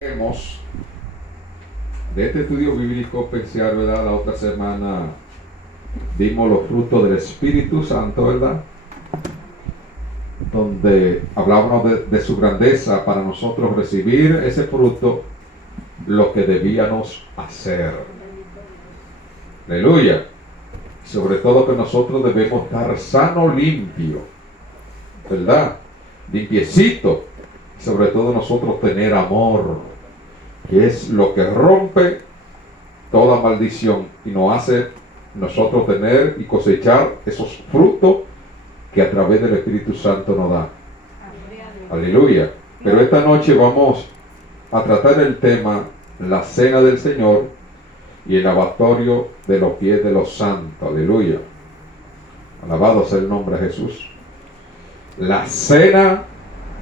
Hemos de este estudio bíblico especial, ¿verdad? La otra semana vimos los frutos del Espíritu Santo, ¿verdad? Donde hablábamos de su grandeza para nosotros recibir ese fruto, lo que debíamos hacer. Aleluya. Sobre todo que nosotros debemos estar sano, limpio, ¿verdad? Limpiecito. Sobre todo nosotros tener amor, que es lo que rompe toda maldición y nos hace nosotros tener y cosechar esos frutos que a través del Espíritu Santo nos da. Aleluya. Pero esta noche vamos a tratar el tema la cena del Señor y el lavatorio de los pies de los santos. Aleluya. Alabado sea el nombre de Jesús. La cena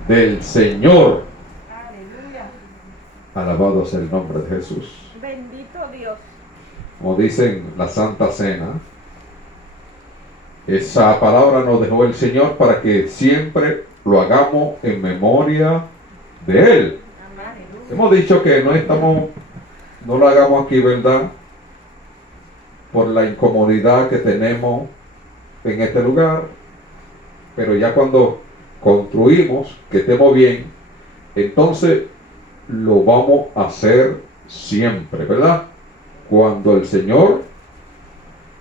del Señor. Aleluya. Alabado sea el nombre de Jesús. Bendito Dios. Como dicen la Santa Cena, esa palabra nos dejó el Señor para que siempre lo hagamos en memoria de Él. Aleluya. Hemos dicho que no lo hagamos aquí, ¿verdad? Por la incomodidad que tenemos en este lugar, pero ya cuando construimos, que estemos bien, entonces lo vamos a hacer siempre, ¿verdad? Cuando el Señor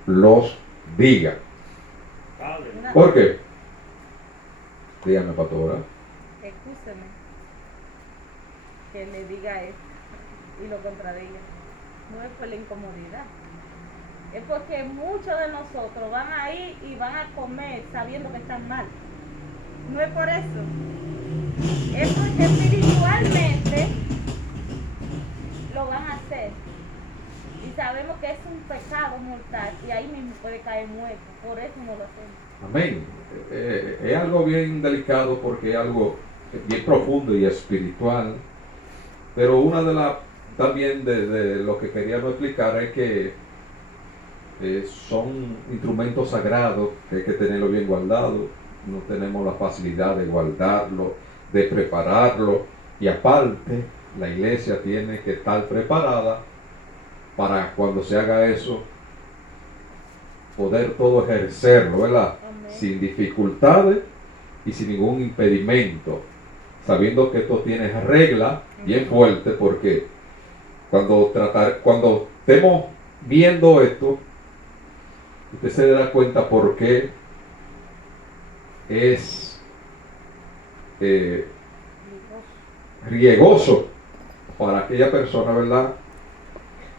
los diga. ¿Por qué? Dígame, pastora. Escúcheme que le diga esto y lo contradiga. No es por la incomodidad. Es porque muchos de nosotros van a ir y van a comer sabiendo que están mal. No es por eso. Es porque espiritualmente lo van a hacer. Y sabemos que es un pecado mortal y ahí mismo puede caer muerto. Por eso no lo hacemos. Amén. Es algo bien delicado porque es algo bien profundo y espiritual. Pero una de las también de lo que queríamos explicar es que son instrumentos sagrados que hay que tenerlo bien guardado. No tenemos la facilidad de guardarlo, de prepararlo. Y aparte, la iglesia tiene que estar preparada para cuando se haga eso, poder todo ejercerlo, ¿verdad? Amén. Sin dificultades y sin ningún impedimento, sabiendo que esto tiene reglas bien fuertes, porque cuando estemos viendo esto, usted se dará cuenta por qué es riesgoso para aquella persona, ¿verdad?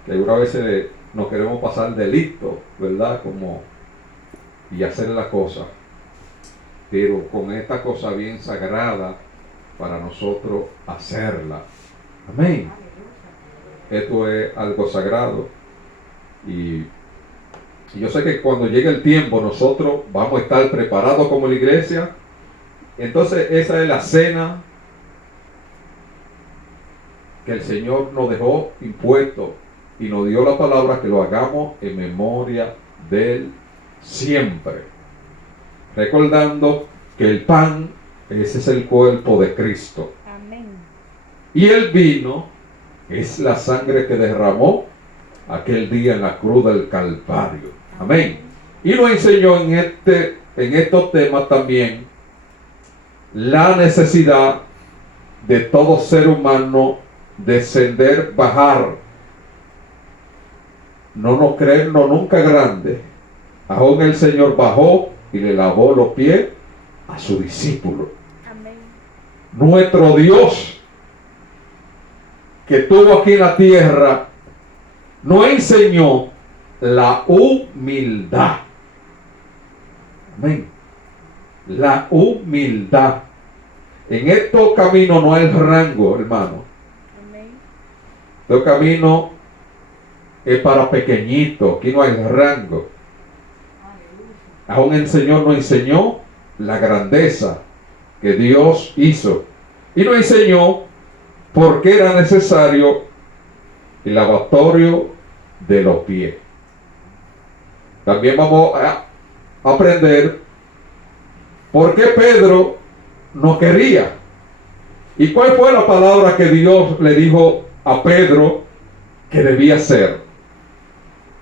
Que algunas veces nos queremos pasar delito, ¿verdad? Y hacer la cosa. Pero con esta cosa bien sagrada para nosotros hacerla. Amén. Esto es algo sagrado. Y yo sé que cuando llegue el tiempo nosotros vamos a estar preparados como la iglesia. Entonces esa es la cena que el Señor nos dejó impuesto y nos dio la palabra que lo hagamos en memoria de Él siempre. Recordando que el pan, ese es el cuerpo de Cristo. Amén. Y el vino es la sangre que derramó aquel día en la cruz del Calvario. Amén. Y nos enseñó en estos temas también la necesidad de todo ser humano descender, bajar, no nos creernos nunca grande. Aún el Señor bajó y le lavó los pies a su discípulo. Amén. Nuestro Dios, que estuvo aquí en la tierra, nos enseñó la humildad. Amén. La humildad. En estos caminos no hay rango, hermano. Amén. Estos caminos es para pequeñitos. Aquí no hay rango. Aún el Señor nos enseñó la grandeza que Dios hizo. Y nos enseñó por qué era necesario el lavatorio de los pies. También vamos a aprender por qué Pedro no quería. ¿Y cuál fue la palabra que Dios le dijo a Pedro que debía hacer?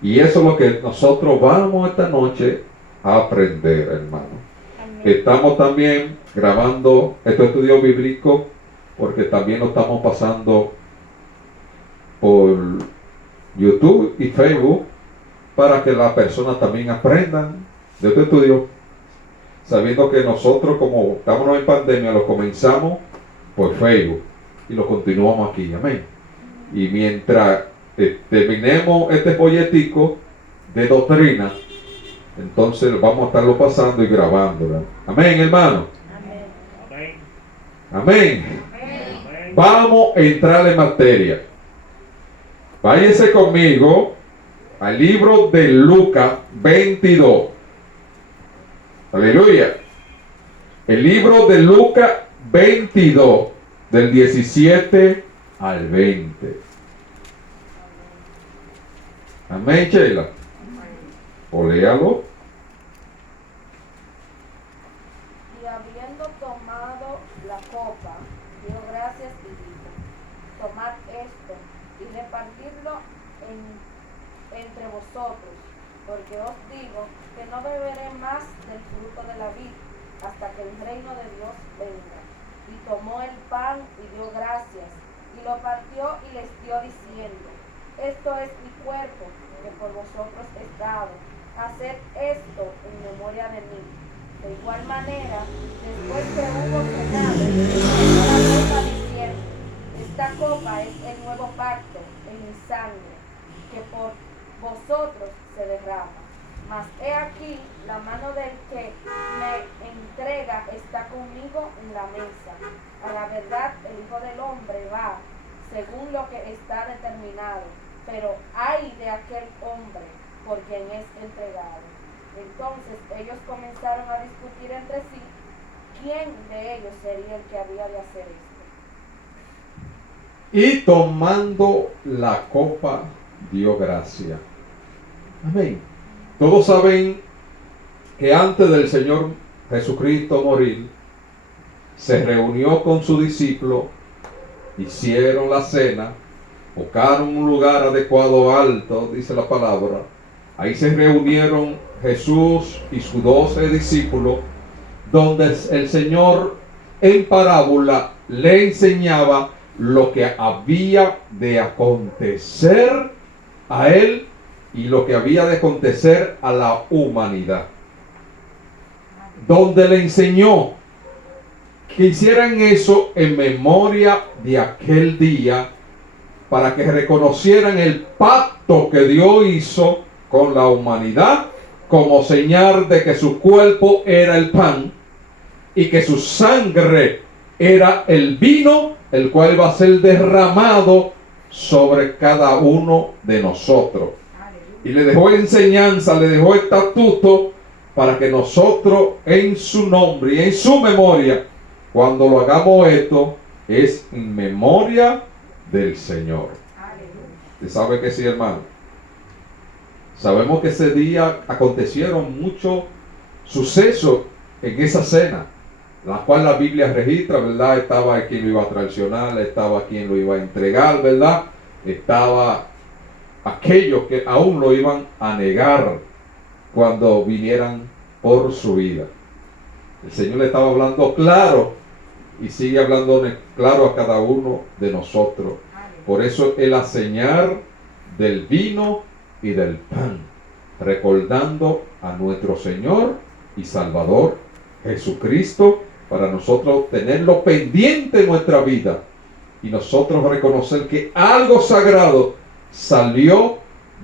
Y eso es lo que nosotros vamos esta noche a aprender, hermano. Amén. Estamos también grabando estos estudios bíblicos porque también lo estamos pasando por YouTube y Facebook para que las personas también aprendan de este estudio, sabiendo que nosotros, como estamos en pandemia, lo comenzamos por Facebook y lo continuamos aquí. Amén. Y mientras terminemos este folletico de doctrina, entonces vamos a estarlo pasando y grabándola. Amén, hermano. Amén. Amén. Vamos a entrar en materia. Váyase conmigo al libro de Lucas 22. Aleluya. El libro de Lucas 22, del 17 al 20. Amén, Sheila. O léalo. Y habiendo tomado la copa, dio gracias y dijo: tomad esto y repartidlo entre vosotros, porque os digo que no beberé más del fruto de la vid hasta que el reino de Dios venga. Y tomó el pan y dio gracias, y lo partió y les dio diciendo: esto es mi cuerpo, que por vosotros es dado. Haced esto en memoria de mí. De igual manera, después que hubo cenado, tomó la copa diciendo: esta copa es el nuevo pacto en mi sangre, que por vosotros se derrama. Mas he aquí, la mano del que me entrega está conmigo en la mesa. A la verdad, el Hijo del Hombre va según lo que está determinado, pero ay de aquel hombre por quien es entregado. Entonces ellos comenzaron a discutir entre sí quién de ellos sería el que había de hacer esto. Y tomando la copa, dio gracia. Amén. Todos saben que antes del Señor Jesucristo morir, se reunió con sus discípulos, hicieron la cena, buscaron un lugar adecuado, alto, dice la palabra. Ahí se reunieron Jesús y sus 12 discípulos, donde el Señor en parábola le enseñaba lo que había de acontecer a él y lo que había de acontecer a la humanidad. Donde le enseñó que hicieran eso en memoria de aquel día, para que reconocieran el pacto que Dios hizo con la humanidad, como señal de que su cuerpo era el pan y que su sangre era el vino, el cual iba a ser derramado sobre cada uno de nosotros. Y le dejó enseñanza, le dejó estatuto para que nosotros en su nombre y en su memoria, cuando lo hagamos esto, es en memoria del Señor. ¿Usted sabe que sí, hermano? Sabemos que ese día acontecieron muchos sucesos en esa cena, la cual la Biblia registra, ¿verdad? Estaba quien lo iba a traicionar, estaba quien lo iba a entregar, ¿verdad? Estaba aquellos que aún lo iban a negar cuando vinieran por su vida. El Señor le estaba hablando claro y sigue hablando claro a cada uno de nosotros. Por eso es la señal del vino y del pan, recordando a nuestro Señor y Salvador Jesucristo, para nosotros tenerlo pendiente en nuestra vida y nosotros reconocer que algo sagrado salió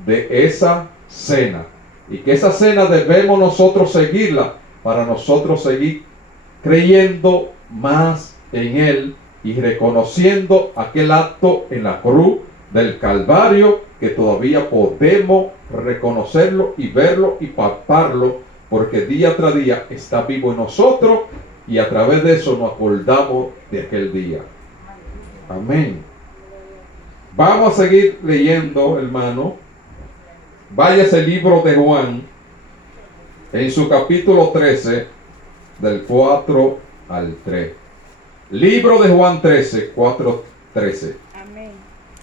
de esa cena y que esa cena debemos nosotros seguirla para nosotros seguir creyendo más en Él y reconociendo aquel acto en la cruz del Calvario, que todavía podemos reconocerlo y verlo y palparlo, porque día tras día está vivo en nosotros y a través de eso nos acordamos de aquel día. Amén. Vamos a seguir leyendo, hermano. Váyase al libro de Juan, en su capítulo 13, del 4 al 3. Libro de Juan 13, 4, 13. Amén.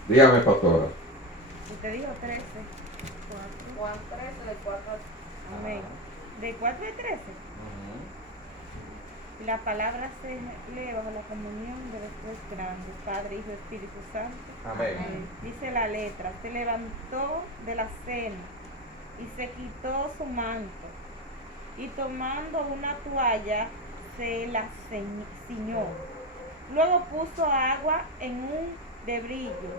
Dígame, pastora. Usted dijo 13. Juan 13, de 4 a Amén. De 4 a 13. La palabra se lee bajo la comunión de los tres grandes, Padre, Hijo y Espíritu Santo. Amén. Dice la letra, se levantó de la cena y se quitó su manto y tomando una toalla se la ciñó. Luego puso agua en un debrillo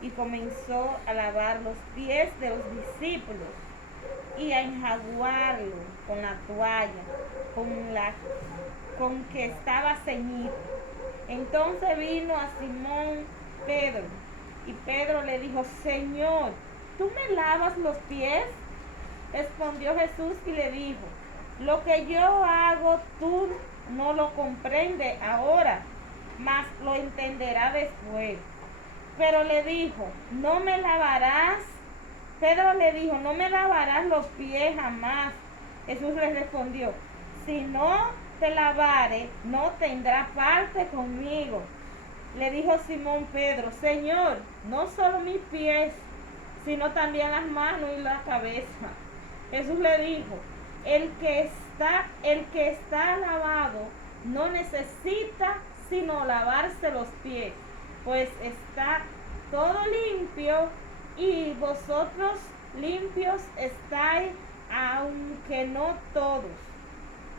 y comenzó a lavar los pies de los discípulos y a enjaguarlo con la toalla con que estaba ceñido. Entonces vino a Simón Pedro y Pedro le dijo: Señor, ¿tú me lavas los pies? Respondió Jesús y le dijo: lo que yo hago tú no lo comprendes ahora, mas lo entenderás después. Pero le dijo: no me lavarás. Pedro le dijo: no me lavarás los pies jamás. Jesús le respondió: si no te lavare, no tendrás parte conmigo. Le dijo Simón Pedro: Señor, no solo mis pies, sino también las manos y la cabeza. Jesús le dijo: el que está lavado no necesita sino lavarse los pies, pues está todo limpio, y vosotros limpios estáis, aunque no todos,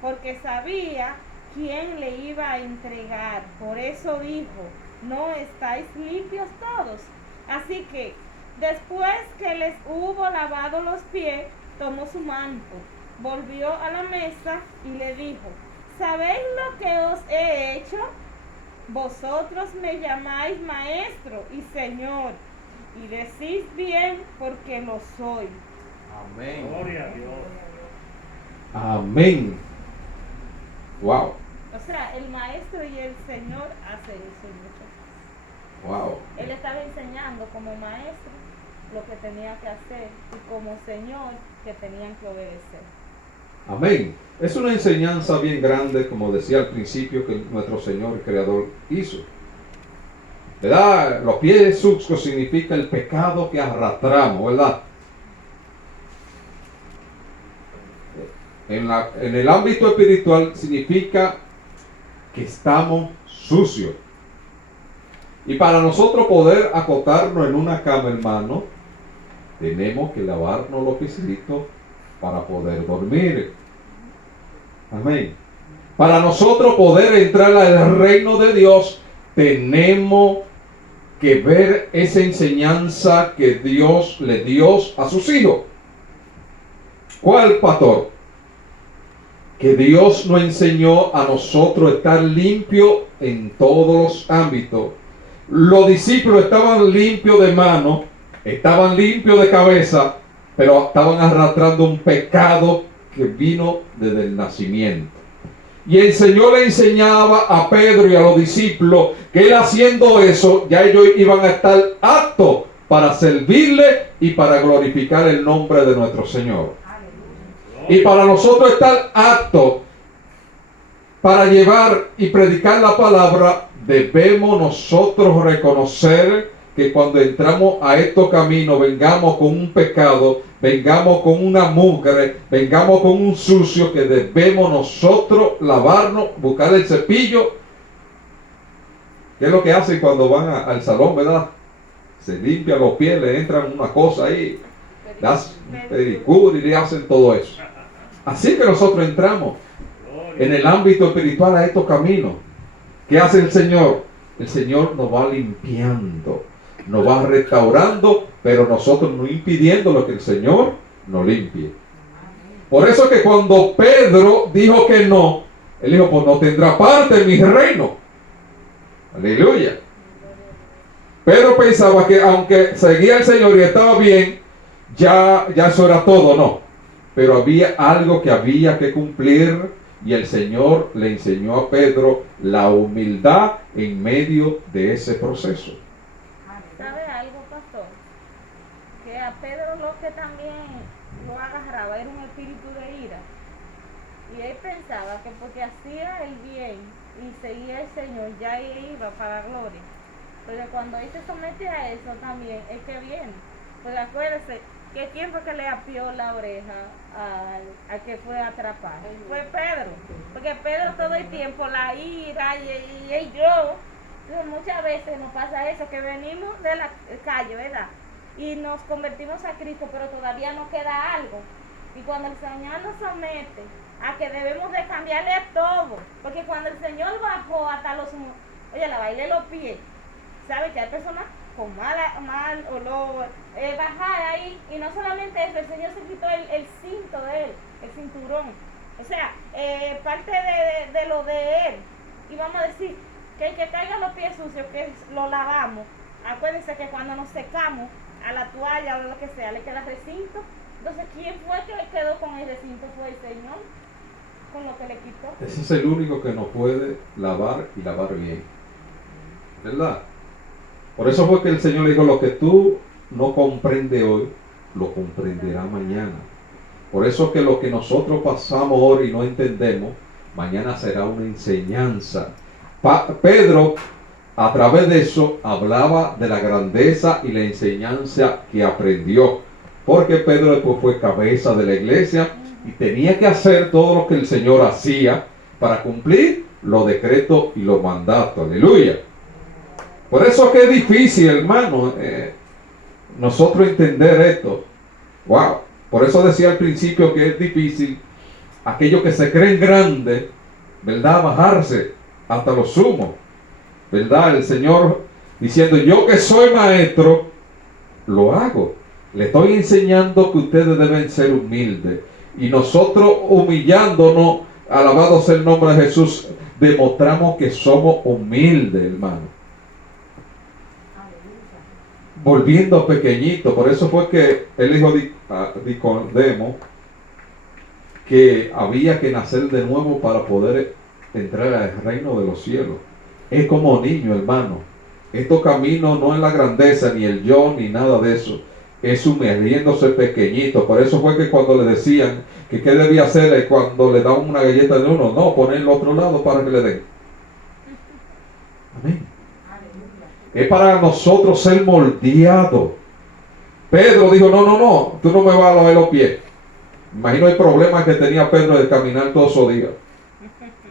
porque sabía quién le iba a entregar. Por eso dijo: no estáis limpios todos. Así que después que les hubo lavado los pies, tomó su manto, volvió a la mesa y le dijo: ¿sabéis lo que os he hecho? Vosotros me llamáis maestro y señor, y decís bien, porque lo soy. Amén. Gloria a Dios. Amén. Wow. O sea, el maestro y el señor hacen eso muchas veces. Wow. Él estaba enseñando como maestro lo que tenía que hacer y como señor que tenían que obedecer. Amén. Es una enseñanza bien grande, como decía al principio, que nuestro Señor y Creador hizo. ¿Verdad? Los pies sucios significa el pecado que arrastramos, ¿verdad? En el ámbito espiritual significa que estamos sucios. Y para nosotros poder acotarnos en una cama, hermano, tenemos que lavarnos los piecitos para poder dormir. Amén. Para nosotros poder entrar al reino de Dios, tenemos que ver esa enseñanza que Dios le dio a sus hijos. ¿Cuál, pastor? Que Dios nos enseñó a nosotros estar limpios en todos los ámbitos. Los discípulos estaban limpios de mano, estaban limpios de cabeza, pero estaban arrastrando un pecado que vino desde el nacimiento. Y el Señor le enseñaba a Pedro y a los discípulos que él haciendo eso, ya ellos iban a estar aptos para servirle y para glorificar el nombre de nuestro Señor. Y para nosotros estar aptos para llevar y predicar la palabra, debemos nosotros reconocer que cuando entramos a estos caminos, vengamos con un pecado, vengamos con una mugre, vengamos con un sucio que debemos nosotros lavarnos, buscar el cepillo. ¿Qué es lo que hacen cuando van al salón, verdad? Se limpian los pies, le entran una cosa ahí, le hacen un pedicure y le hacen todo eso. Así que nosotros entramos en el ámbito espiritual a estos caminos. ¿Qué hace el Señor? El Señor nos va limpiando, nos va restaurando, pero nosotros no impidiendo lo que el Señor nos limpie. Por eso que cuando Pedro dijo que no, él dijo: pues no tendrá parte en mi reino. Aleluya. Pedro pensaba que aunque seguía el Señor y estaba bien, ya eso era todo, no. Pero había algo que había que cumplir, y el Señor le enseñó a Pedro la humildad en medio de ese proceso. ¿Sabe algo, pastor? Que a Pedro lo que también lo agarraba era un espíritu de ira. Y él pensaba que porque hacía el bien, y seguía el Señor, ya iba para la gloria. Porque cuando él se somete a eso también, es que viene. Porque acuérdese, que ¿quién fue que le apió la oreja al que fue a atrapar? Fue Pedro. Porque Pedro todo el tiempo, la ira y yo. Entonces, muchas veces nos pasa eso, que venimos de la calle, ¿verdad? Y nos convertimos a Cristo, pero todavía nos queda algo. Y cuando el Señor nos somete a que debemos de cambiarle todo, porque cuando el Señor bajó hasta oye, lavarle los pies, ¿sabe que hay personas con mal olor, bajar ahí? Y no solamente eso, el Señor se quitó el cinto de él, el cinturón. O sea, parte de lo de él. Y vamos a decir que el que caiga los pies sucios, que lo lavamos. Acuérdense que cuando nos secamos a la toalla o lo que sea, le queda recinto. Entonces, ¿quién fue que quedó con el recinto? Fue el Señor, con lo que le quitó. Ese es el único que nos puede lavar y lavar bien. ¿Verdad? Por eso fue que el Señor le dijo, lo que tú no comprendes hoy, lo comprenderá mañana. Por eso que lo que nosotros pasamos hoy y no entendemos, mañana será una enseñanza. Pedro, a través de eso, hablaba de la grandeza y la enseñanza que aprendió. Porque Pedro después fue cabeza de la iglesia y tenía que hacer todo lo que el Señor hacía para cumplir los decretos y los mandatos. Aleluya. Por eso que es difícil, hermano, nosotros entender esto. Wow. Por eso decía al principio que es difícil aquellos que se creen grandes, ¿verdad? Bajarse hasta lo sumo, ¿verdad? El Señor diciendo, yo que soy maestro, lo hago. Le estoy enseñando que ustedes deben ser humildes. Y nosotros humillándonos, alabado sea el nombre de Jesús, demostramos que somos humildes, hermano. Volviendo pequeñito, por eso fue que él dijo a Nicodemo que había que nacer de nuevo para poder entrar al reino de los cielos. Es como niño, hermano. Estos caminos no es la grandeza, ni el yo, ni nada de eso. Es sumergiéndose pequeñito. Por eso fue que cuando le decían que qué debía hacer cuando le daban una galleta de uno, no, ponerlo al otro lado para que le den. Amén. Es para nosotros ser moldeados. Pedro dijo, no, tú no me vas a lavar los pies. Imagino el problema que tenía Pedro de caminar todos esos días.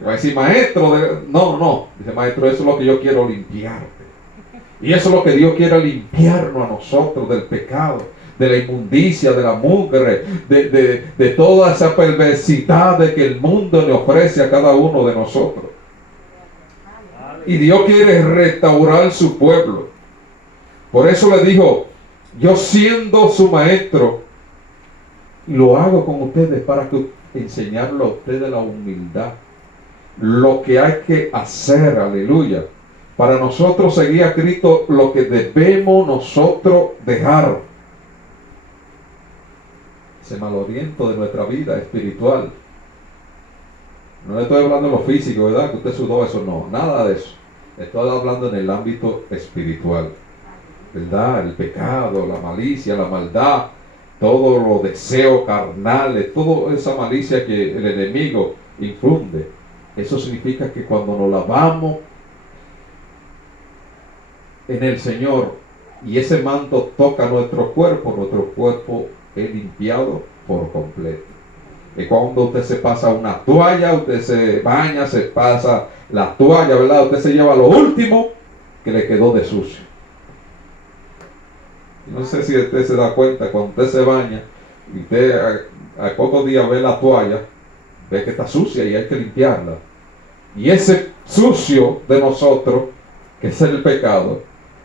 Va a decir, maestro, no. Dice, maestro, eso es lo que yo quiero, limpiarte. Y eso es lo que Dios quiere, limpiarnos a nosotros del pecado, de la inmundicia, de la mugre, de toda esa perversidad de que el mundo le ofrece a cada uno de nosotros. Y Dios quiere restaurar su pueblo. Por eso le dijo, yo siendo su maestro, lo hago con ustedes para que enseñarle a ustedes la humildad. Lo que hay que hacer, aleluya. Para nosotros seguir a Cristo, lo que debemos nosotros dejar. Ese mal oriento de nuestra vida espiritual. No le estoy hablando en lo físico, ¿verdad? Que usted sudó eso, no, nada de eso. Estoy hablando en el ámbito espiritual, ¿verdad? El pecado, la malicia, la maldad, todos los deseos carnales, toda esa malicia que el enemigo infunde. Eso significa que cuando nos lavamos en el Señor y ese manto toca nuestro cuerpo es limpiado por completo. Y cuando usted se pasa una toalla, usted se baña, se pasa la toalla, ¿verdad? Usted se lleva lo último que le quedó de sucio. No sé si usted se da cuenta, cuando usted se baña y usted a pocos días ve la toalla, ve que está sucia y hay que limpiarla. Y ese sucio de nosotros, que es el pecado,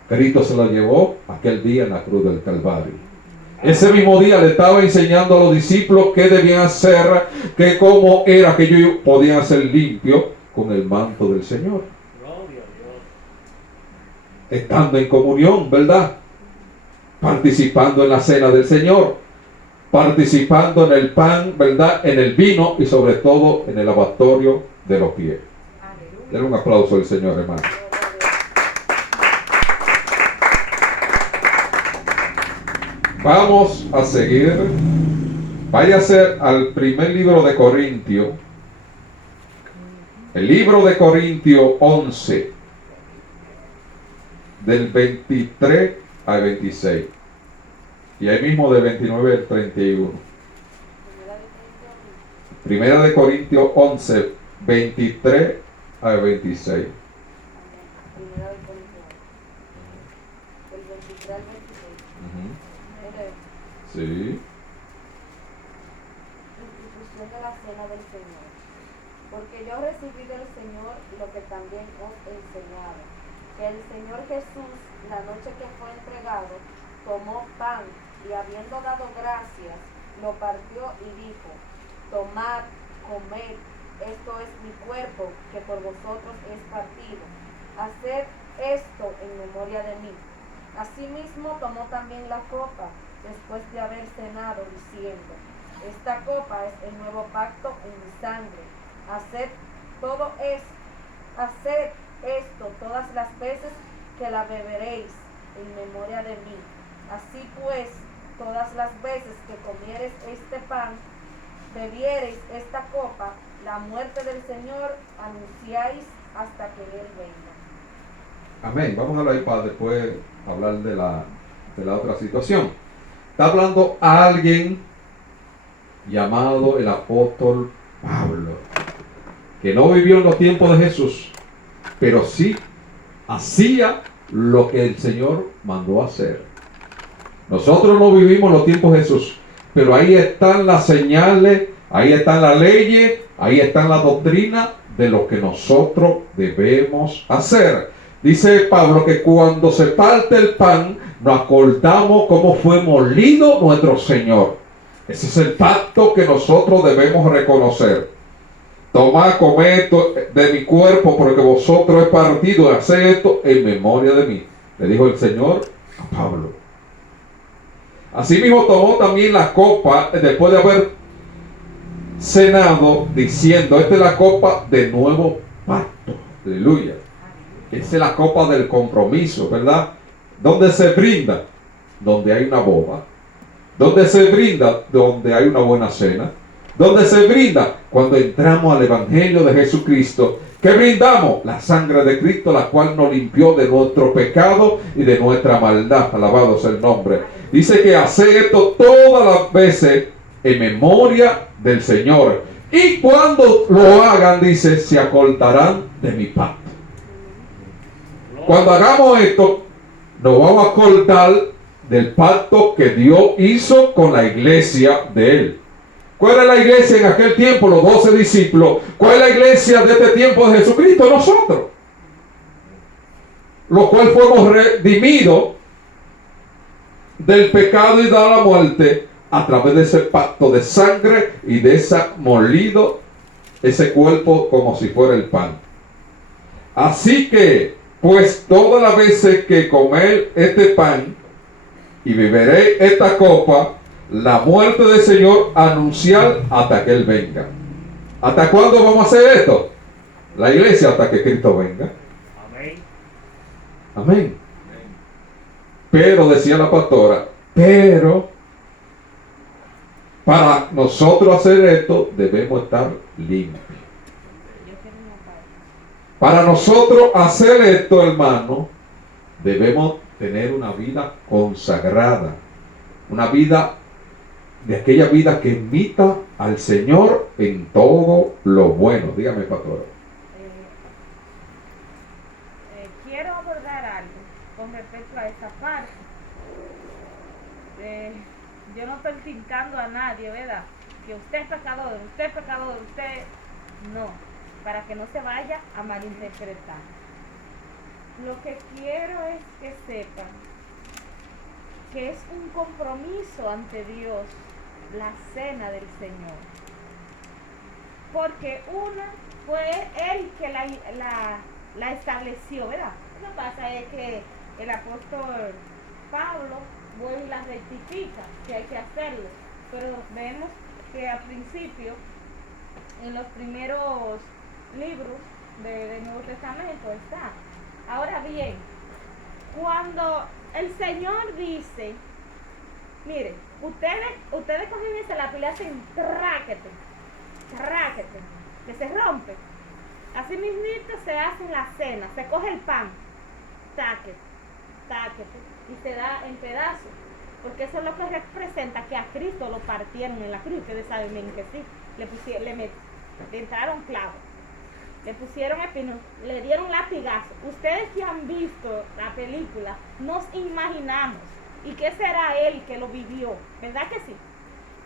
Cristo se lo llevó aquel día en la cruz del Calvario. Ese mismo día le estaba enseñando a los discípulos qué debían hacer, que cómo era que ellos podían ser limpios con el manto del Señor. Estando en comunión, ¿verdad? Participando en la cena del Señor, participando en el pan, ¿verdad? En el vino y sobre todo en el lavatorio de los pies. Denle un aplauso al Señor, hermano. Vamos a seguir. Váyase al primer libro de Corintios, El libro de Corintios 11, del 23 al 26. Y ahí mismo del 29 al 31. Primera de Corintios 11, 23 al 26. Primera de Corintios, del 23 al 26. Mire, Sí. institución de la cena del Señor. Porque yo recibí del Señor lo que también os he enseñado, que el Señor Jesús, la noche que fue entregado, tomó pan y habiendo dado gracias, lo partió y dijo: tomad, comed, esto es mi cuerpo que por vosotros es partido. Haced esto en memoria de mí. Asimismo tomó también la copa después de haber cenado, diciendo: esta copa es el nuevo pacto en mi sangre. Haced esto todas las veces que la beberéis en memoria de mí. Así pues, todas las veces que comiereis este pan, bebiereis esta copa, la muerte del Señor anunciáis hasta que Él venga. Amén. Vamos a hablar ahí para después hablar de la otra situación. Está hablando a alguien llamado el apóstol Pablo, que no vivió en los tiempos de Jesús, pero sí hacía lo que el Señor mandó hacer. Nosotros no vivimos los tiempos de Jesús, pero ahí están las señales, ahí están las leyes, ahí están las doctrinas de lo que nosotros debemos hacer. Dice Pablo que cuando se parte el pan, nos acordamos cómo fue molido nuestro Señor. Ese es el pacto que nosotros debemos reconocer. Tomad, comed de mi cuerpo, porque vosotros he partido, haced esto en memoria de mí, le dijo el Señor a Pablo. Asimismo tomó también la copa después de haber cenado, diciendo: esta es la copa del nuevo pacto. Aleluya. Esa es la copa del compromiso, ¿verdad? ¿Dónde se brinda? Donde hay una boda. ¿Dónde se brinda? Donde hay una buena cena. ¿Dónde se brinda? Cuando entramos al Evangelio de Jesucristo. ¿Qué brindamos? La sangre de Cristo, la cual nos limpió de nuestro pecado y de nuestra maldad. Alabado sea el nombre. Dice que hace esto todas las veces en memoria del Señor. Y cuando lo hagan, dice, se acordarán de mi pacto. Cuando hagamos esto, nos vamos a acordar del pacto que Dios hizo con la iglesia de Él. ¿Cuál era la iglesia en aquel tiempo? Los 12 discípulos. ¿Cuál es la iglesia de este tiempo de Jesucristo? Nosotros. Lo cual fuimos redimidos del pecado y de la muerte a través de ese pacto de sangre y de ese molido, ese cuerpo como si fuera el pan. Así que, pues todas las veces que comer este pan y beberé esta copa, la muerte del Señor anunciar hasta que Él venga. ¿Hasta cuándo vamos a hacer esto? La iglesia hasta que Cristo venga. Amén. Amén. Pero, decía la pastora, pero para nosotros hacer esto debemos estar limpios. Yo quiero una parte. Para nosotros hacer esto, hermano, debemos tener una vida consagrada, una vida de aquella vida que imita al Señor en todo lo bueno. Dígame, pastora. Quiero abordar algo con respecto a esa parte. Yo no estoy tincando a nadie, ¿verdad? Que usted es pecador, usted no, para que no se vaya a malinterpretar. Lo que quiero es que sepan que es un compromiso ante Dios la cena del Señor. Porque una fue Él que la estableció, ¿verdad? Lo que pasa es que el apóstol Pablo vuelve y la rectifica, que hay que hacerlo. Pero vemos que al principio, en los primeros libros del Nuevo Testamento está. Ahora bien, cuando el Señor dice, mire, ustedes cogen ese lápiz y le hacen tráquete, que se rompe. Así mismito se hace en la cena, se coge el pan, taque, y se da en pedazos, porque eso es lo que representa que a Cristo lo partieron en la cruz. Ustedes saben bien que sí, le entraron clavos, le pusieron espinos, le dieron latigazos. Ustedes que han visto la película, nos imaginamos, ¿y qué será él que lo vivió? ¿Verdad que sí?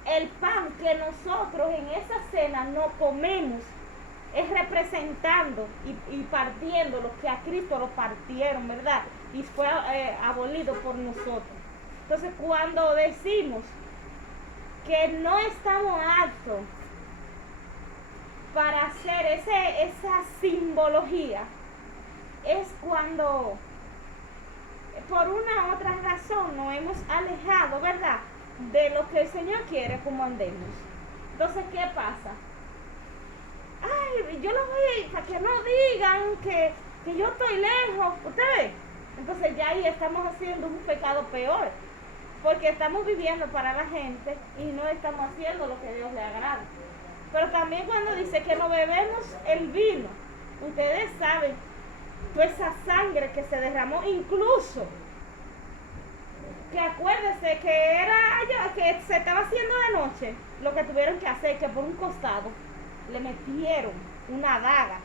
El pan que nosotros en esa cena no comemos es representando y partiendo lo que a Cristo lo partieron, ¿verdad? Y fue abolido por nosotros. Entonces, cuando decimos que no estamos aptos para hacer esa simbología, es cuando por una u otra razón nos hemos alejado, ¿verdad?, de lo que el Señor quiere como andemos. Entonces, ¿qué pasa? Ay, yo lo voy, para que no digan que yo estoy lejos, ¿usted ve? Entonces ya ahí estamos haciendo un pecado peor, porque estamos viviendo para la gente y no estamos haciendo lo que Dios le agrada. Pero también cuando dice que no bebemos el vino, ustedes saben toda esa sangre que se derramó, incluso que acuérdese que se estaba haciendo de noche, lo que tuvieron que hacer, que por un costado le metieron una daga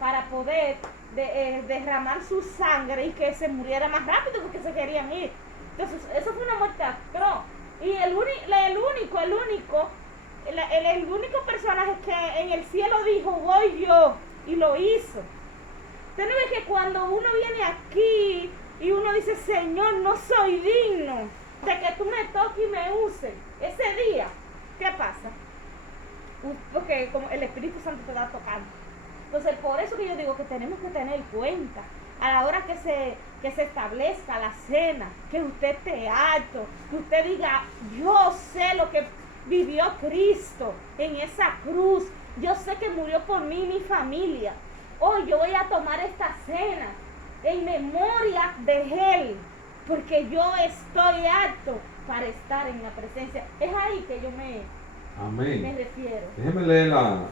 para poder derramar su sangre y que se muriera más rápido porque se querían ir. Entonces, eso fue una muerte atroz. Y el único personaje que en el cielo dijo, voy yo, y lo hizo. Usted no ve que cuando uno viene aquí y uno dice, Señor, no soy digno de que tú me toques y me uses, ese día, ¿qué pasa? Porque como el Espíritu Santo te va tocando. Entonces, por eso que yo digo que tenemos que tener cuenta a la hora que se establezca la cena, que usted esté alto, que usted diga, yo sé lo que vivió Cristo en esa cruz, yo sé que murió por mí y mi familia. Hoy yo voy a tomar esta cena en memoria de Él, porque yo estoy apto para estar en la presencia. Es ahí que yo me refiero. Déjeme leerla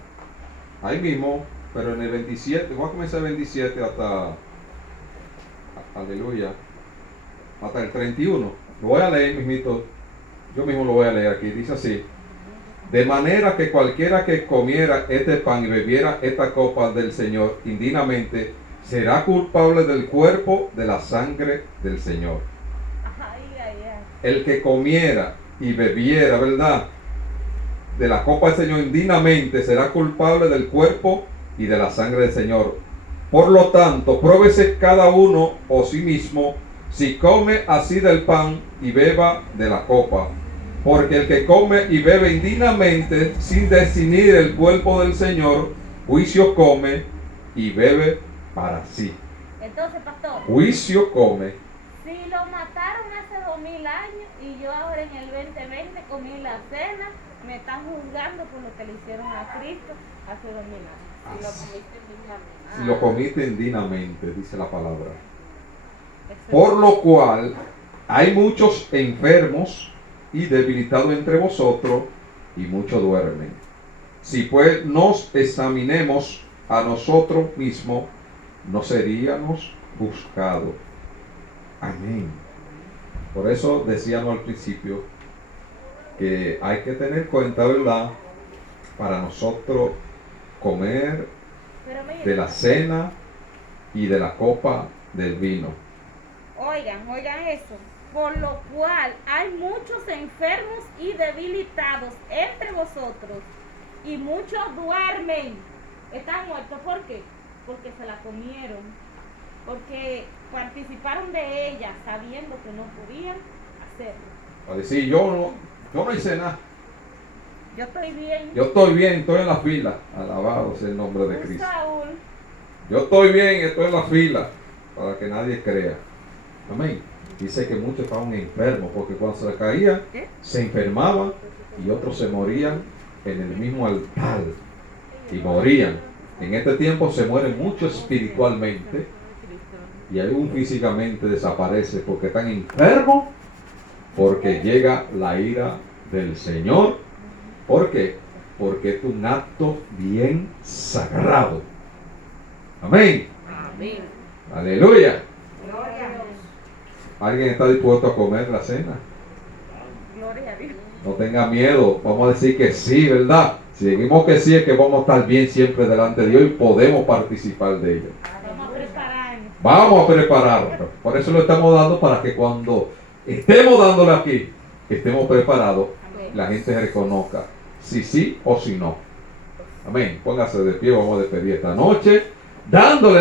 ahí mismo, pero en el 27, voy a comenzar el 27 hasta, aleluya, hasta el 31. Lo voy a leer mismito, yo mismo lo voy a leer aquí, dice así: de manera que cualquiera que comiera este pan y bebiera esta copa del Señor indignamente, será culpable del cuerpo de la sangre del Señor. El que comiera y bebiera, ¿verdad?, de la copa del Señor indignamente, será culpable del cuerpo y de la sangre del Señor. Por lo tanto, pruébese cada uno o sí mismo si come así del pan y beba de la copa. Porque el que come y bebe indignamente, sin discernir el cuerpo del Señor, juicio come y bebe para sí. Entonces, pastor, Juicio come. si lo mataron hace 2000 años y yo ahora en el 2020 comí la cena, me están juzgando por lo que le hicieron a Cristo hace 2000 años. Si lo comiste indignamente. Si lo comiste indignamente, dice la palabra. Por lo cual hay muchos enfermos y debilitados entre vosotros, y muchos duermen. Si pues nos examinemos a nosotros mismos, no seríamos juzgados. Amén. Por eso decíamos al principio que hay que tener cuenta, ¿verdad?, para nosotros comer de la cena y de la copa del vino. Oigan eso. Por lo cual hay muchos enfermos y debilitados entre vosotros, y muchos duermen. Están muertos, ¿por qué? Porque se la comieron, porque participaron de ella sabiendo que no podían hacerlo. Para decir, yo no hice nada. Yo estoy bien. Yo estoy bien, estoy en la fila. Alabado sea el nombre de Cristo. Saúl. Yo estoy bien, estoy en la fila, para que nadie crea. Amén. Dice que muchos estaban enfermos, porque cuando se le caía, se enfermaban, y otros se morían en el mismo altar. Y morían. En este tiempo se mueren mucho espiritualmente, y aún físicamente desaparece, porque están enfermos, porque llega la ira del Señor. ¿Por qué? Porque es un acto bien sagrado Amén. Amén. Aleluya. Gloria a Dios. ¿Alguien está dispuesto a comer la cena? Gloria a Dios. No tenga miedo, vamos a decir que sí, ¿verdad? Si decimos que sí, es que vamos a estar bien siempre delante de Dios y podemos participar de ello. Vamos a prepararnos. Vamos a prepararnos. Por eso lo estamos dando, para que cuando estemos dándole aquí, estemos preparados, Amén. la gente reconozca si sí o si no. Amén. Póngase de pie, vamos a despedir esta noche dándole